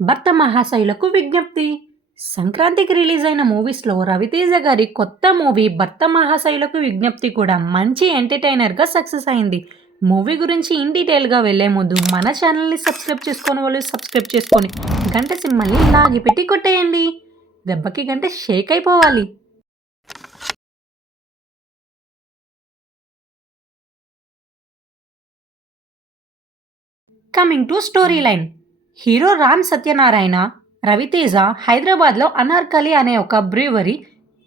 భర్త మహాశయులకు విజ్ఞప్తి. సంక్రాంతికి రిలీజ్ అయిన మూవీస్‌లో రవితేజ గారి కొత్త మూవీ 'భర్త మహాశయులకు విజ్ఞప్తి' కూడా మంచి ఎంటర్‌టైనర్‌గా సక్సెస్ అయింది. మూవీ గురించి ఇన్ డీటెయిల్‌గా వెళ్ళే ముందు మన ఛానల్‌ని సబ్స్క్రైబ్ చేసుకోనోళ్ళు సబ్స్క్రైబ్ చేసుకొని గంట సింబల్‌ని లాగిపెట్టి కొట్టేయండి. దెబ్బకి గంట షేక్ అయిపోవాలి. Coming to story line. Hero Ram Satyanarayana, Ravi Teja హైదరాబాద్లో అనార్కలి అనే ఒక బ్రూవరీ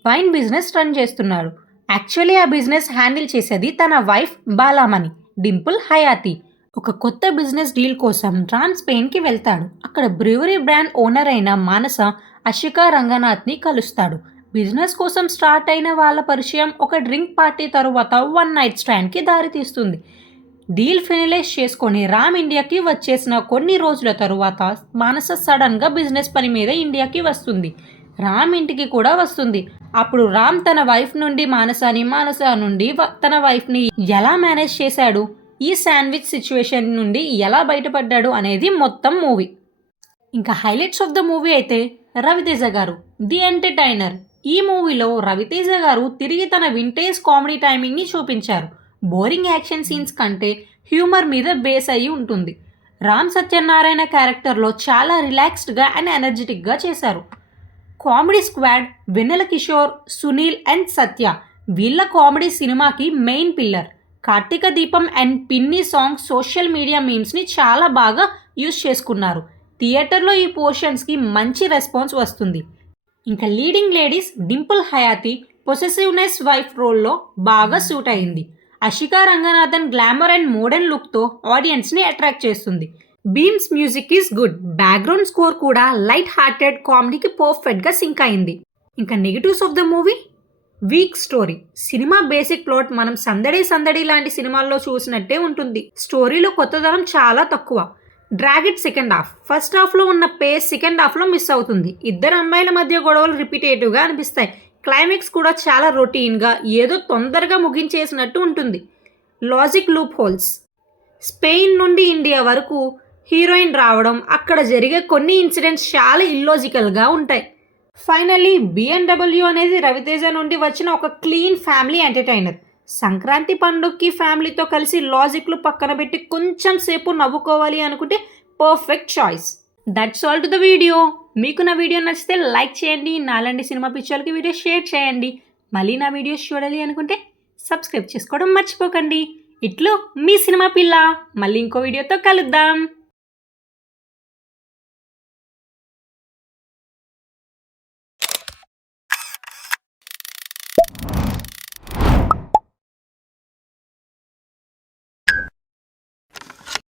వైన్ బిజినెస్ రన్ చేస్తున్నాడు. యాక్చువల్లీ ఆ బిజినెస్ హ్యాండిల్ చేసేది తన వైఫ్ బాలామణి, డింపుల్ హయాతి. ఒక కొత్త బిజినెస్ డీల్ కోసం రామ్ స్పెయిన్కి వెళ్తాడు. అక్కడ బ్రూవరీ బ్రాండ్ ఓనర్ అయిన మానస అషికా రంగనాథ్ని కలుస్తాడు. బిజినెస్ కోసం స్టార్ట్ అయిన వాళ్ళ పరిచయం ఒక డ్రింక్ పార్టీ తరువాత వన్ నైట్ స్టాండ్కి దారితీస్తుంది. డీల్ ఫినలైజ్ చేసుకొని రామ్ ఇండియాకి వచ్చేసిన కొన్ని రోజుల తరువాత మానస సడన్గా బిజినెస్ పని మీద ఇండియాకి వస్తుంది. రామ్ ఇంటికి కూడా వస్తుంది. అప్పుడు రామ్ తన వైఫ్ నుండి మానసని, మానస నుండి తన వైఫ్ని ఎలా మేనేజ్ చేశాడు, ఈ శాండ్విచ్ సిచ్యువేషన్ నుండి ఎలా బయటపడ్డాడు అనేది మొత్తం మూవీ. ఇంకా హైలైట్స్ ఆఫ్ ద మూవీ అయితే రవితేజ గారు ది ఎంటర్టైనర్. ఈ మూవీలో రవితేజ గారు తిరిగి తన వింటేజ్ కామెడీ టైమింగ్ని చూపించారు. బోరింగ్ యాక్షన్ సీన్స్ కంటే హ్యూమర్ మీద బేస్ అయ్యి ఉంటుంది. రామ్ సత్యనారాయణ క్యారెక్టర్లో చాలా రిలాక్స్డ్గా అండ్ ఎనర్జెటిక్గా చేశారు. Comedy squad Vennela Kishore, Sunil and Satya వీళ్ళ కామెడీ సినిమాకి మెయిన్ పిల్లర్. కార్తీక దీపం అండ్ పిన్ని సాంగ్ సోషల్ మీడియా మీమ్స్ని చాలా బాగా యూజ్ చేసుకున్నారు. థియేటర్లో ఈ పోర్షన్స్కి మంచి రెస్పాన్స్ వస్తుంది. ఇంకా leading ladies Dimple Hayathi possessiveness wife రోల్లో బాగా సూట్ అయింది. Ashika Ranganathan glamour and modern లుక్తో ఆడియన్స్ని అట్రాక్ట్ చేస్తుంది. Bheems music is good. Background score కూడా లైట్ హార్టెడ్ కామెడీకి పర్ఫెక్ట్గా సింక్ అయింది. ఇంకా negatives of the movie, weak story. సినిమా బేసిక్ ప్లాట్ మనం సందడి సందడి లాంటి సినిమాల్లో చూసినట్టే ఉంటుంది. స్టోరీలో కొత్తదనం చాలా తక్కువ. Drag it second half. First హాఫ్లో ఉన్న పేస్ సెకండ్ హాఫ్లో మిస్ అవుతుంది. ఇద్దరు అమ్మాయిల మధ్య గొడవలు రిపీటేటివ్గా అనిపిస్తాయి. క్లైమాక్స్ కూడా చాలా రొటీన్గా ఏదో తొందరగా ముగించేసినట్టు ఉంటుంది. Logic loop holes. స్పెయిన్ నుండి ఇండియా వరకు హీరోయిన్ రావడం, అక్కడ జరిగే కొన్ని ఇన్సిడెంట్స్ చాలా ఇల్లాజికల్గా ఉంటాయి. ఫైనల్లీ బిఎన్డబ్ల్యూ అనేది రవితేజ నుండి వచ్చిన ఒక క్లీన్ ఫ్యామిలీ ఎంటర్టైనర్. సంక్రాంతి పండుగకి ఫ్యామిలీతో కలిసి లాజిక్లు పక్కన పెట్టి కొంచెం సేపు నవ్వుకోవాలి అనుకుంటే perfect choice. That's all to the video. మీకు నా వీడియో నచ్చితే లైక్ చేయండి. నాలాంటి సినిమా పిక్చర్లకి వీడియో షేర్ చేయండి. మళ్ళీ నా వీడియోస్ చూడాలి అనుకుంటే సబ్స్క్రైబ్ చేసుకోవడం మర్చిపోకండి. ఇట్లు మీ సినిమా పిల్ల. మళ్ళీ ఇంకో వీడియోతో కలుద్దాం.